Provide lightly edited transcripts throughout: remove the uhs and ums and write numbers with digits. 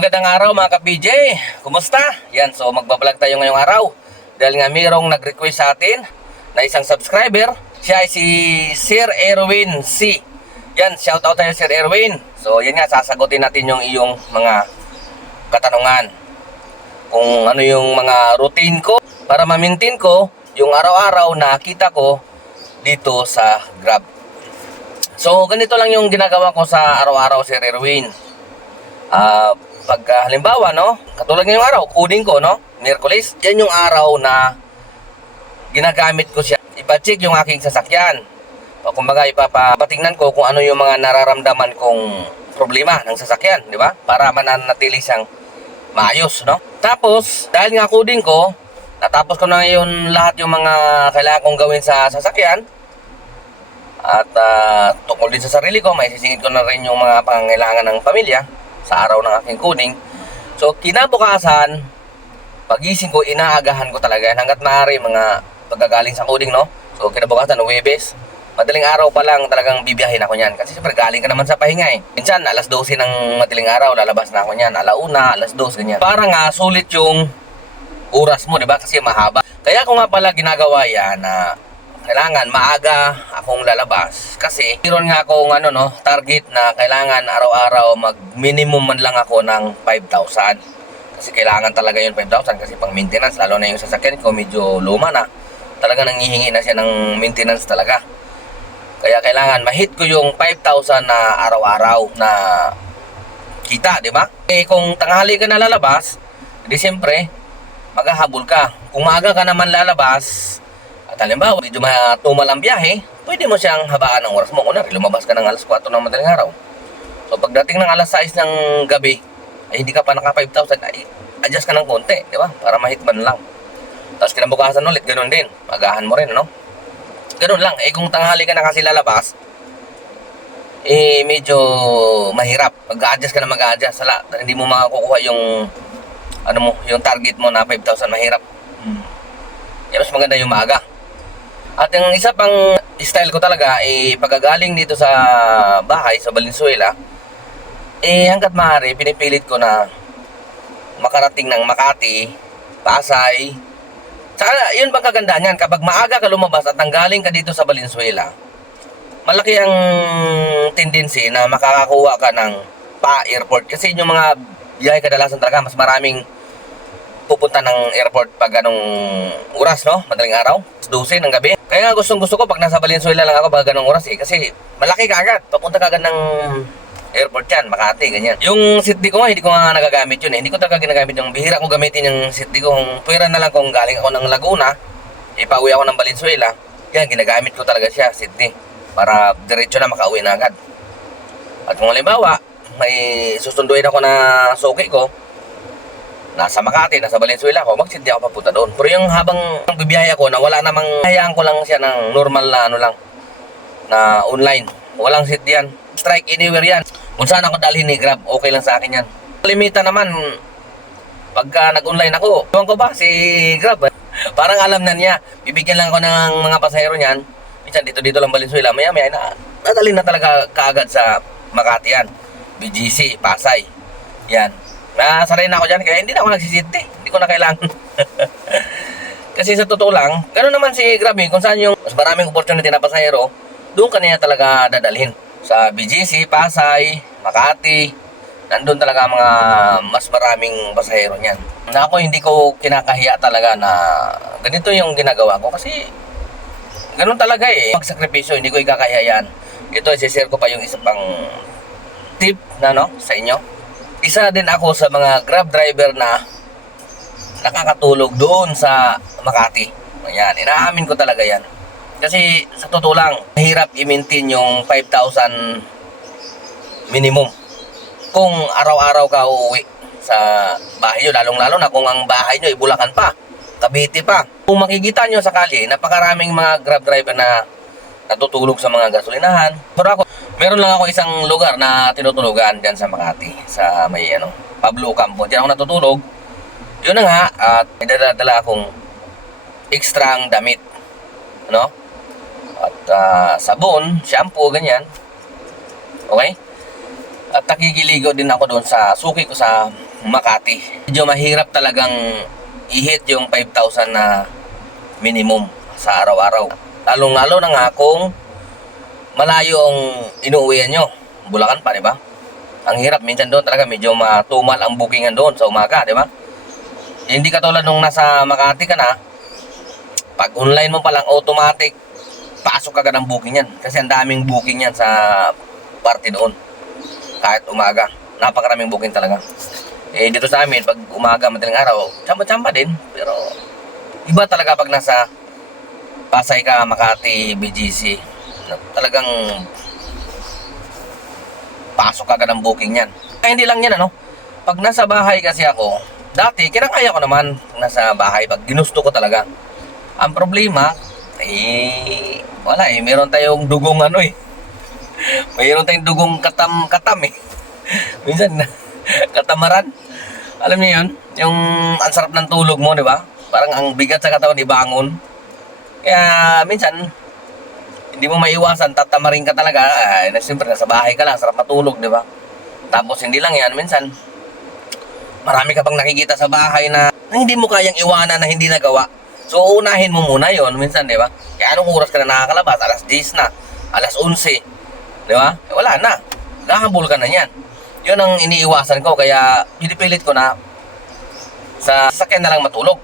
Magandang araw mga ka-PJ, kumusta? Yan, so magbablog tayo ngayong araw dahil nga mayroong nag-request sa atin na isang subscriber. Siya ay si Sir Erwin C. Yan, shoutout tayo Sir Erwin. So yan nga, sasagutin natin yung iyong mga katanungan. Kung ano yung mga routine ko para ma-maintain ko yung araw-araw na kita ko dito sa Grab. So ganito lang yung ginagawa ko sa araw-araw Sir Erwin. Pag halimbawa, no, katulad ngayong araw, coding ko, no, Miyerkules, yan yung araw na ginagamit ko siya. Ipa-check yung aking sasakyan. Kumbaga, ipapatingnan ko kung ano yung mga nararamdaman kong problema ng sasakyan, di ba? Para mananatili siyang maayos, no? Tapos, dahil nga coding ko, natapos ko na ngayon lahat yung mga kailangan kong gawin sa sasakyan. At tungkol din sa sarili ko, may sisingit ko na rin yung mga pangangailangan ng pamilya sa araw ng aking coding. So kinabukasan, pagising ko, inaagahan ko talaga hanggat maaari mga pagkagaling sa coding, no? So kinabukasan, Huwebes, madaling araw pa lang talagang bibiyahin ako niyan. Kasi siyempre galing ka naman sa pahinga eh. Minsan alas 12 ng madaling araw, lalabas na ako niyan. Alauna, alas 2, ganyan. Para nga sulit yung oras mo, di ba? Kasi mahaba. Kaya ko nga pala ginagawa yan na kailangan maaga akong lalabas kasi meron nga akong target na kailangan araw-araw mag-minimum man lang ako ng 5,000. Kasi kailangan talaga yun 5,000 kasi pang maintenance, lalo na yung sasakyan ko medyo luma na. Talaga nanghihingi na siya ng maintenance talaga. Kaya kailangan ma-hit ko yung 5,000 na araw-araw na kita, di ba? Eh kung tanghali ka na lalabas, di siyempre maghahabol ka. Kung maaga ka naman lalabas, at halimbawa, medyo matumal ang biyahe, pwede mo siyang habaan ng oras mo. Kunwari, lumabas ka ng alas 4 ng madaling araw. So, pagdating ng alas 6 ng gabi, ay hindi ka pa naka 5,000, ay adjust ka ng konti, di ba? Para mahitman lang. Tapos kinabukasan ulit, ganoon din. Magahan mo rin, ano? Ganoon lang. Eh, kung tanghali ka na kasi lalabas, eh, medyo mahirap. Mag-adjust ka na mag-adjust. Sala, hindi mo makakukuha yung, yung target mo na 5,000, mahirap. Yan, mas maganda yung maaga. At yung isa pang style ko talaga ay pagkagaling dito sa bahay sa Valenzuela, eh hanggat maaari pinipilit ko na makarating ng Makati, Pasay. Saka yun bang kagandahan yan, kapag maaga ka lumabas at nanggaling ka dito sa Valenzuela, malaki ang tendency na makakakuha ka ng pa-airport. Kasi yung mga biyahe kadalasan talaga mas maraming pupunta ng airport pag anong oras, no? Madaling araw, 12 ng gabi. Kaya gusto ko pag nasa Valenzuela lang ako pag anong oras eh. Kasi malaki ka agad. Papunta ka agad ng airport yan, Makati, ganyan. Yung city ko nga, hindi ko nga nagagamit yun eh. Hindi ko talaga ginagamit yung bihira ko gamitin yung city ko. Kung pwera na lang kung galing ako ng Laguna, ipauwi ako ng Valenzuela, yan, ginagamit ko talaga siya, city. Para diretso na makauwi na agad. At kung halimbawa, may susunduin ako na suki ko, nasa Makati, nasa Valenzuela ako, mag-sit ako papunta doon. Pero yung habang bibiyahe ako na wala namang, hayaan ko lang siya ng normal na na online. Walang sit yan. Strike anywhere yan. Kung saan ako dalhin ni Grab, okay lang sa akin yan. Limita naman, pagka nag-online ako, ewan ko ba, si Grab, parang alam na niya. Bibigyan lang ako ng mga pasahero niyan. Minsan dito lang Valenzuela, maya nadalhin na talaga kaagad sa Makati yan. BGC, Pasay. Yan. Nasanay na ako dyan, kaya hindi na ako nagsisiti. Hindi ko na kailangan. Kasi sa totoo lang, gano'n naman si Grab, kung saan yung mas maraming opportunity na pasahero, doon ka niya talaga dadalhin. Sa BGC, Pasay, Makati, nandun talaga mga mas maraming pasahero niyan. Na ako hindi ko kinakahiya talaga na ganito yung ginagawa ko. Kasi gano'n talaga eh. Magsakripisyo, hindi ko ikakahiya yan. Ito, i-share ko pa yung isa pang tip na sa inyo. Isa din ako sa mga Grab driver na nakakatulog doon sa Makati. Ayan, inaamin ko talaga yan. Kasi sa totoo lang, mahirap i-maintain yung 5,000 minimum. Kung araw-araw ka uuwi sa bahay nyo, lalong-lalo na kung ang bahay nyo ay Bulacan pa, Cavite pa. Kung makikita nyo sakali, napakaraming mga Grab driver na natutulog sa mga gasolinahan. Pero ako, meron lang ako isang lugar na tinutulugan dyan sa Makati, sa may Pablo Campo. Diyan ako natutulog. Yun na nga, at may dala akong ekstrang damit. At sabon, shampoo, ganyan. Okay? At nakikiligo din ako doon sa suki ko sa Makati. Medyo mahirap talagang i-hit yung 5,000 na minimum sa araw-araw. Lalong-lalo na nga kung malayo ang inuuwian nyo. Bulacan pa, di ba? Ang hirap, minsan doon talaga medyo matumal ang bookingan doon sa umaga, di ba? Hindi katulad nung nasa Makati ka na, pag online mo palang automatic, pasok agad ang booking yan. Kasi ang daming booking yan sa party doon. Kahit umaga, napakaraming booking talaga. Dito sa amin, pag umaga, madaling araw, tsamba-tsamba din. Pero iba talaga pag nasa Pasay ka, Makati, BGC. Talagang pasok agad ang booking yan. Ay, hindi lang yan, ano? Pag nasa bahay kasi ako, dati, kinakaya ko naman nasa bahay pag ginusto ko talaga. Ang problema, wala meron tayong dugong mayroon tayong dugong katam eh. Minsan, katamaran. Alam niyo yun? Yung ang sarap ng tulog mo, di ba? Parang ang bigat sa katawan, ibangon. Kaya, minsan, hindi mo maiwasan, tatamarin ka talaga. Siyempre, nasa bahay ka lang, sarap matulog, di ba? Tapos, hindi lang yan, minsan, marami ka pang nakikita sa bahay na hindi mo kayang iwanan na hindi nagawa. So, unahin mo muna yon minsan, di ba? Kaya anong oras ka na nakakalabas? Alas 10 na, alas 11. Di ba? Wala na. Gahabol ka na yan. Yun ang iniiwasan ko. Kaya, pinipilit ko na sa sasakyan na lang matulog.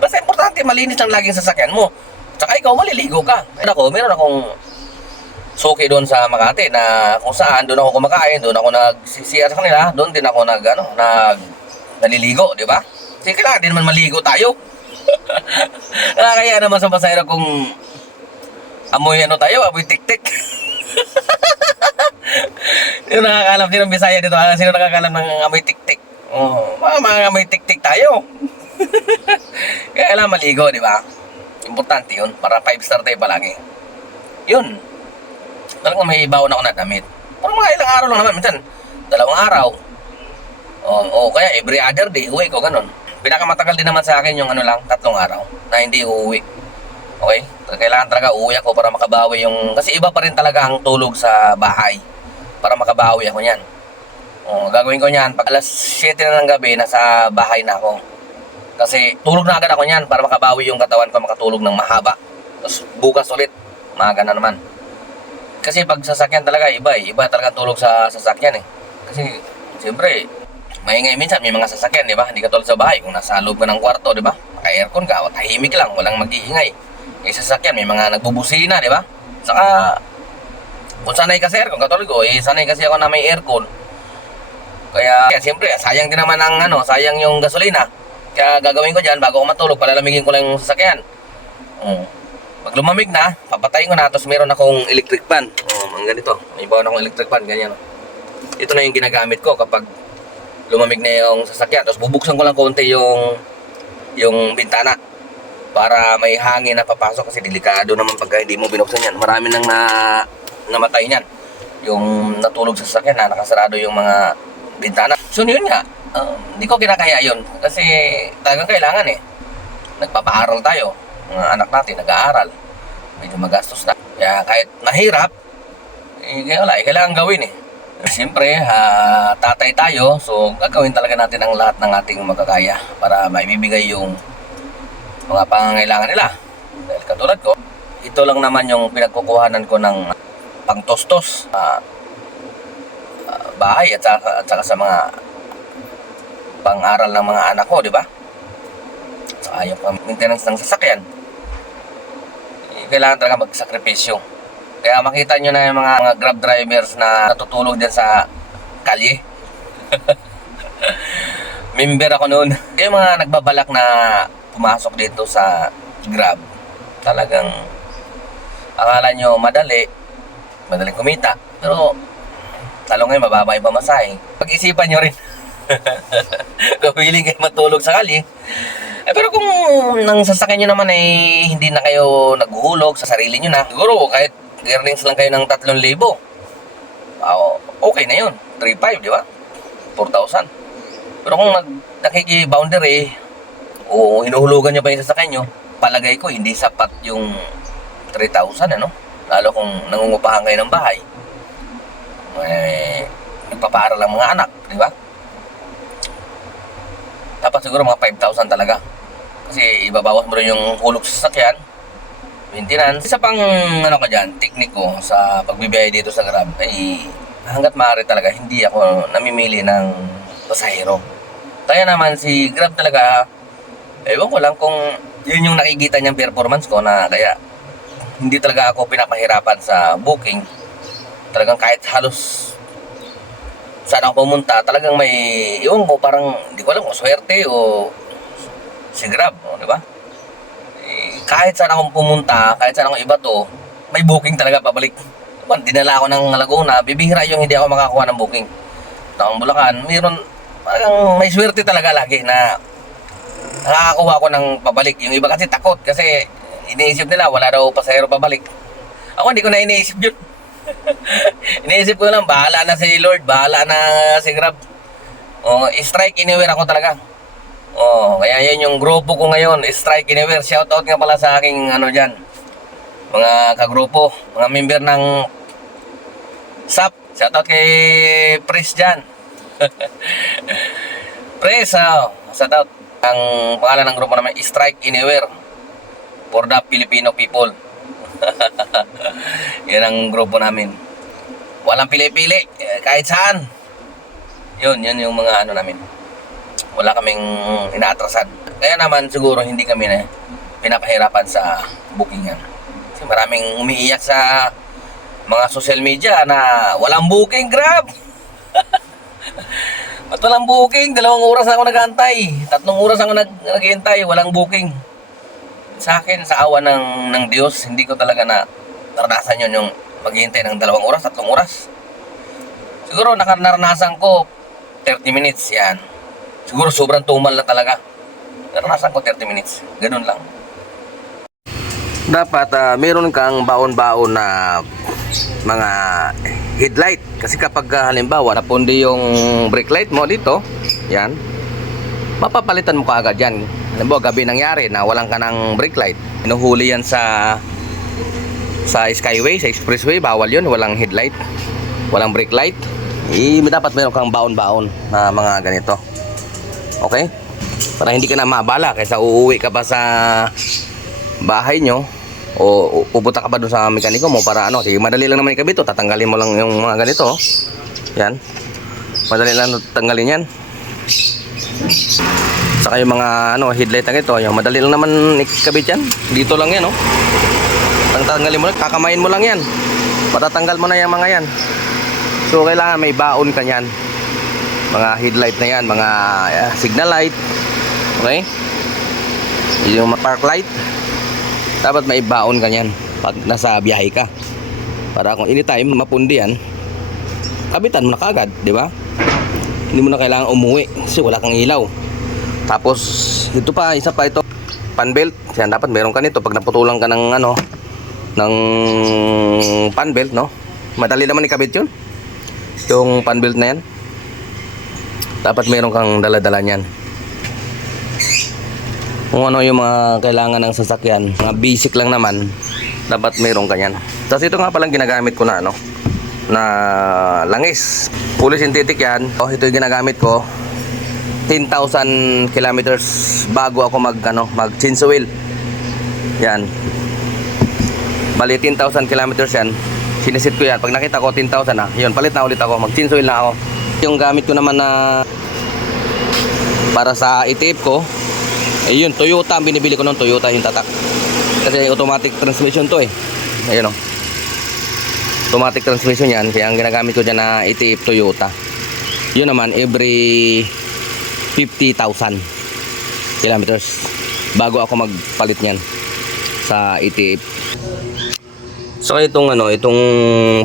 Basta importante, malinis ang laging sasakyan mo. Tsaka ikaw, maliligo ka. Meron akong suki doon sa Makati na kung saan, doon ako kumakain, doon ako nagsisiya sa kanila, doon din ako naliligo, di ba? Kasi kailangan din naman maligo tayo. Kaya naman sa pasahero kung amoy amoy tik-tik. Sino nakakalam, sinong Bisaya dito? Sino nakakalam ng amoy tik-tik? Mga amoy tik-tik tayo. Kaya kailangan maligo, di ba? Importante yun, para 5-star tayo palagi. Yun. Talagang may baon ako na damit. Pero mga ilang araw lang naman, minsan 2 araw. Kaya every other day, uwi ko, ganun. Pinakamatagal din naman sa akin yung 3 araw na hindi uuwi. Okay? Kailangan talaga uuwi ako para makabawi yung... Kasi iba pa rin talaga ang tulog sa bahay. Para makabawi ako niyan. Gagawin ko niyan, pag alas 7 na ng gabi, nasa bahay na ako. Kasi tulog na agad ako niyan para makabawi yung katawan ko, makatulog ng mahaba. Tapos bukas ulit, maaga na naman. Kasi pag sasakyan talaga, iba talaga tulog sa sasakyan eh. Kasi, siyempre, maingay minsan, may mga sasakyan, di ba? Hindi ka tulad sa bahay, kung nasa loob ka ng kwarto, di ba? Naka-aircon ka, tahimik lang, walang mag-iingay. Sasakyan, may mga nagbubusina, di ba? Saka, kung sanay ka sa aircon, katulad ko, sanay kasi ako na may aircon. Kaya siyempre, sayang din naman ang sayang yung gasolina. Kaya gagawin ko dyan, bago ako matulog, palalamigin ko lang yung sasakyan. Pag lumamig na, papatayin ko na, tapos meron akong electric fan. Ang ganito, may baon akong electric fan, ganyan. Ito na yung ginagamit ko kapag lumamig na yung sasakyan. Tapos bubuksan ko lang konti yung bintana para may hangin na papasok, kasi delikado naman pagka hindi mo binuksan yan. Marami nang namatay niyan. Yung natulog sa sasakyan na nakasarado yung mga bintana. So yun nga, hindi ko kinakaya yun kasi talagang kailangan eh. Nagpapaaral tayo, mga anak natin nag-aaral, medyo magastos na. Kaya kahit mahirap, kailangan gawin eh. Siyempre, tatay tayo, so gagawin talaga natin ang lahat ng ating magkakaya para maibibigay yung mga pangangailangan nila. Dahil katulad ko, ito lang naman yung pinagkukuhanan ko ng pangtostos bahay at saka sa mga pang-aral ng mga anak ko, di ba? Saka yung maintenance ng sasakyan. Kailangan talaga magsakripisyo. Kaya makita nyo na yung mga grab drivers na natutulog dyan sa kalye. Member ako noon. Yung mga nagbabalak na pumasok dito sa grab, talagang akala nyo madali kumita. Pero talo ngayon, mababa yung pamasahe. Pag-isipan nyo rin. Kung willing kayo matulog sa kalye. Pero kung nang sasakyan nyo naman ay hindi na kayo naghuhulog sa sarili nyo na, siguro kahit earnings lang kayo ng 3,000, okay na yun. 3,500, di ba? 4,000. Pero kung nakiki-boundary o hinuhulugan nyo pa yung sasakyan nyo, palagay ko hindi sapat yung 3,000, lalo kung nangungupahan kayo ng bahay. Nagpapaaral ang mga anak, di ba? dapat siguro mga 5,000 talaga. Kasi ibabawas mo rin yung hulog sa sasakyan, maintenance. Isa pang ano ka dyan, tekniko sa pagbibiyay dito sa Grab ay hanggat maaari talaga hindi ako namimili ng pasahero. Kaya naman si Grab talaga, ewan ko lang kung yun yung nakikita niyang performance ko na kaya hindi talaga ako pinapahirapan sa booking. Talagang kahit halos saan ako pumunta, talagang may, iwan ko, parang, hindi ko alam kung swerte o si Grab, di ba? Eh, kahit saan akong pumunta, kahit saan akong iba to, may booking talaga pabalik. Diba, dinala ako ng Laguna, bibihira yung hindi ako makakuha ng booking. Taong Bulacan, mayroon, parang may swerte talaga lagi na nakakakuha ko ng pabalik. Yung iba kasi takot, kasi iniisip nila, wala daw pasahero pabalik. Ako hindi ko na iniisip yun. Iniisip ko lang, bahala na si Lord, bahala na si Grab. Strike anywhere ako talaga. Kaya yan yung grupo ko ngayon, Strike Anywhere. Shoutout nga pala sa aking ano dyan, mga kagrupo, mga member ng SAP. Shoutout kay Pres dyan. Pres, shoutout. Ang pangalan ng grupo naman, Strike Anywhere for the Filipino people. Yan ang grupo namin. Walang pili-pili, kahit saan. Yun yung mga ano namin. Wala kaming inaatrasan. Kaya naman siguro hindi kami na pinapahirapan sa bookingan. Kasi maraming umiiyak sa mga social media na walang booking, Grab. Ba't walang booking? 2 oras na ako nag-aantay. 3 oras ako nag-aantay, walang booking. Sa akin, sa awa ng Diyos, hindi ko talaga naranasan yun, yung maghihintay ng 2 oras, 3 oras. Siguro naranasan ko 30 minutes yan. Siguro sobrang tumal na talaga. Naranasan ko 30 minutes. Ganun lang. Dapat meron kang baon-baon na mga headlight. Kasi kapag halimbawa napundi yung brake light mo dito, yan, mapapalitan mo kaagad yan. Halimbawa gabi nangyari na walang ka ng brake light, inuhuli yan sa skyway, sa expressway, bawal yun, walang headlight, walang brake light. Dapat meron kang baon-baon na mga ganito. Okay? Para hindi ka na mabala kaysa uuwi ka pa sa bahay nyo o pupunta ka pa doon sa mekaniko mo para ano, sige, madali lang naman ikabit, tatanggalin mo lang yung mga ganito. Yan. Madali lang tanggalin yan. Saka yung mga headlight na ito, yung madali lang naman ikabit yan. Dito lang yan, tanggalin mo lang, kakamayin mo lang yan. Patatanggal mo na yung mga yan. So kailangan may baon ka yan. Mga headlight na yan, mga signal light. Okay? Yung park light, dapat may baon ka yan pag nasa biyahe ka. Para kung anytime mapundi yan, kabitan mo na kagad, di ba? Hindi mo na kailangan umuwi kasi wala kang ilaw. Tapos ito pa, isa pa ito, pan belt. Yan, dapat meron ka nito pag naputulan ka ng ng pan belt, no? Madali naman ikabit yun. Yung pan belt na yan, dapat meron kang dala-dala niyan. Kung ano yung mga kailangan ng sasakyan, mga basic lang naman, dapat meron ka niyan. Tapos ito nga palang ginagamit ko na na langis. Fully synthetic yan. Ito yung ginagamit ko. 10,000 kilometers bago ako mag change oil. Yan. Bali 10,000 kilometers yan. Sinisit ko yan. Pag nakita ko 10,000 na, yun, palit na ulit ako. Mag change oil na ako. Yung gamit ko naman na para sa ETF ko, yun, Toyota ang binibili ko ng Toyota yung tatak. Kasi automatic transmission to Ayun automatic transmission yan. Kaya ang ginagamit ko dyan na ETF Toyota. Yun naman every 50,000 kilometers bago ako magpalit niyan sa ETF. So itong itong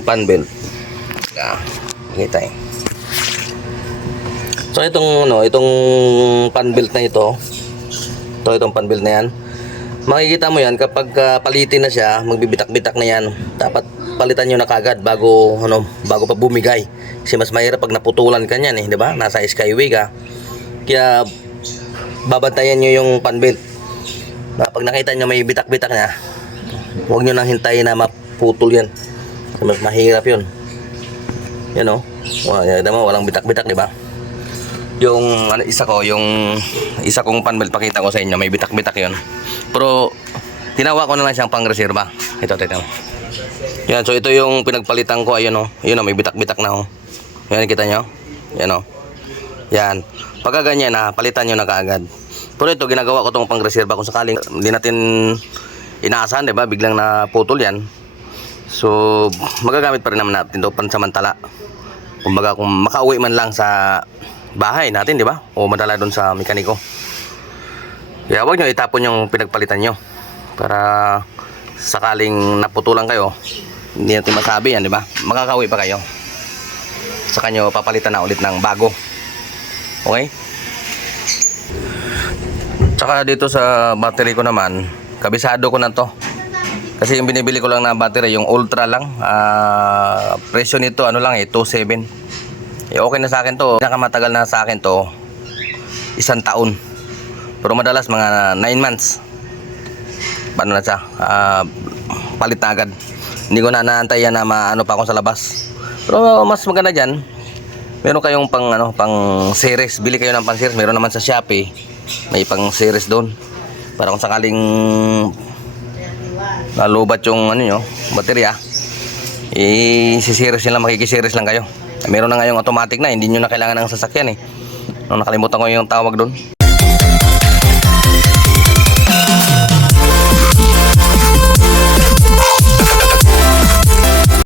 pan belt. Kita So itong pan belt na ito. Itong pan belt na yan. Makikita mo yan kapag palitin na siya, magbibitak-bitak na yan. Dapat palitan nyo na kagad bago pa bumigay. Kasi mas mahirap pag naputulan ka niyan, di ba? Nasa skyway ka. Kaya babantayan nyo yung pan belt. Pag nakita nyo may bitak-bitak na, huwag nyo nang hintayin na maputol yan. Kasi mas mahirap yun. Yan Walang bitak-bitak, di ba? Yung ano, yung isa kong fan belt, pakita ko sa inyo, may bitak-bitak 'yon. Pero tinawa ko na lang siyang pang-reserva. Ito. Yan, so ito yung pinagpalitan ko, ayun oh. Yun oh, may bitak-bitak na oh. Yan, kita nyo? Yan oh. Yan. Pagka ganyan na, palitan nyo na kaagad. Pero ito, ginagawa ko itong pang-reserva kung sakaling hindi natin inaasahan, di ba? Biglang naputol yan. So, magagamit pa rin naman natin ito pansamantala. Kumbaga, kung makauwi man lang sa bahay natin, di ba? O madala doon sa mekaniko. Kaya huwag nyo itapon yung pinagpalitan nyo. Para sakaling naputulan kayo, hindi natin masabi yan, di ba? Makakauwi pa kayo. Saka nyo papalitan na ulit ng bago. Okay? Tsaka dito sa battery ko naman, kabisado ko na to. Kasi yung binibili ko lang na battery, yung ultra lang. Presyo nito, ano lang 2.7. Okay na sa akin to. Pinakamatagal na sa akin to, 1 taon. Pero madalas mga 9 months. Paano na siya? Palit na agad. Hindi ko na naantayan na maano pa ako sa labas. Pero mas maganda dyan, meron kayong pang series. Bili kayo ng pang series. Meron naman sa Shopee, may pang series doon. Para kung sakaling nalubat yung baterya, i-series nila, makikiseries lang kayo. Meron na ngayong automatic na, hindi nyo na kailangan ng sasakyan eh. Nakalimutan ko yung tawag doon.